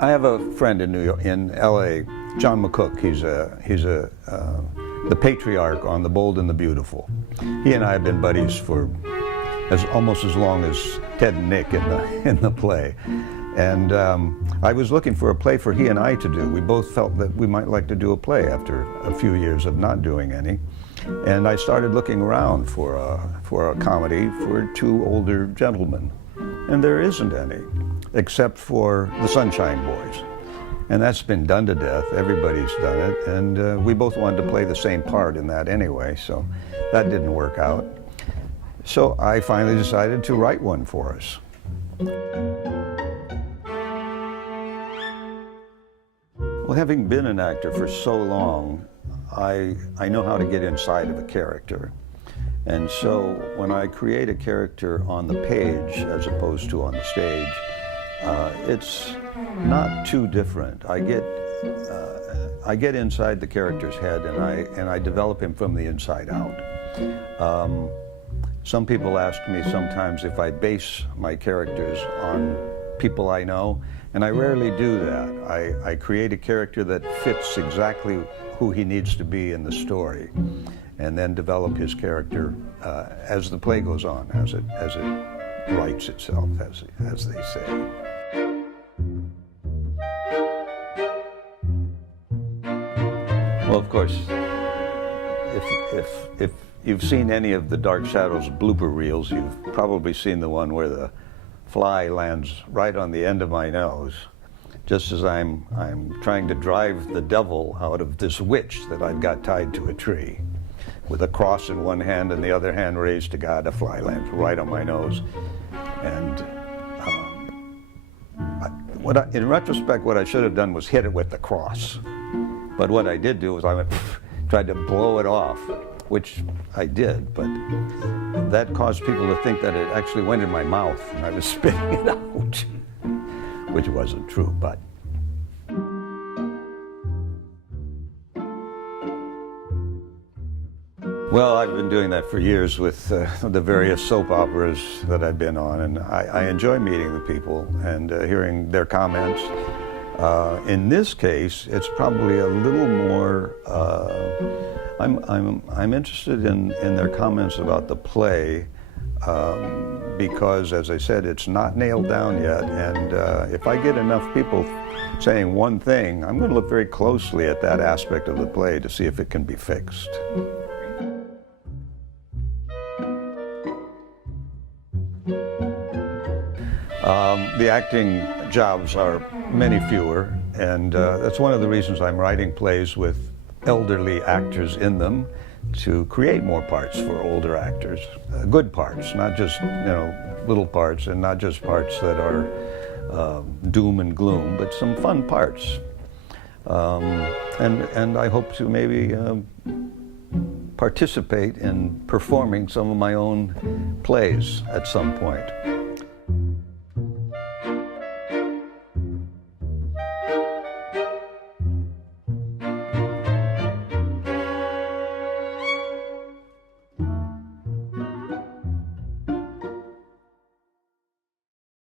I have a friend in New York, in L.A., John McCook. He's the patriarch on The Bold and the Beautiful. He and I have been buddies for almost as long as Ted and Nick in the play. And I was looking for a play for he and I to do. We both felt that we might like to do a play after a few years of not doing any. And I started looking around for a comedy for two older gentlemen. And there isn't any, except for The Sunshine Boys. And that's been done to death. Everybody's done it. And we both wanted to play the same part in that anyway, so that didn't work out. So I finally decided to write one for us. Well, having been an actor for so long, I know how to get inside of a character. And so when I create a character on the page as opposed to on the stage, it's not too different. I get inside the character's head and I develop him from the inside out. Some people ask me sometimes if I base my characters on people I know, and I rarely do that. I create a character that fits exactly who he needs to be in the story, and then develop his character as the play goes on, as it writes itself, as they say. Well, of course, if you've seen any of the Dark Shadows blooper reels, you've probably seen the one where the fly lands right on the end of my nose, just as I'm trying to drive the devil out of this witch that I've got tied to a tree. With a cross in one hand and the other hand raised to God, a fly lands right on my nose. And in retrospect, what I should have done was hit it with the cross. But what I did do was I tried to blow it off, which I did, but that caused people to think that it actually went in my mouth and I was spitting it out, which wasn't true, but. Well, I've been doing that for years with the various soap operas that I've been on, and I enjoy meeting the people and hearing their comments. In this case, it's probably a little more, I'm interested in their comments about the play because, as I said, it's not nailed down yet, and if I get enough people saying one thing, I'm going to look very closely at that aspect of the play to see if it can be fixed. The acting jobs are many fewer, and that's one of the reasons I'm writing plays with elderly actors in them, to create more parts for older actors. Good parts, not just little parts, and not just parts that are doom and gloom, but some fun parts. And I hope to maybe participate in performing some of my own plays at some point.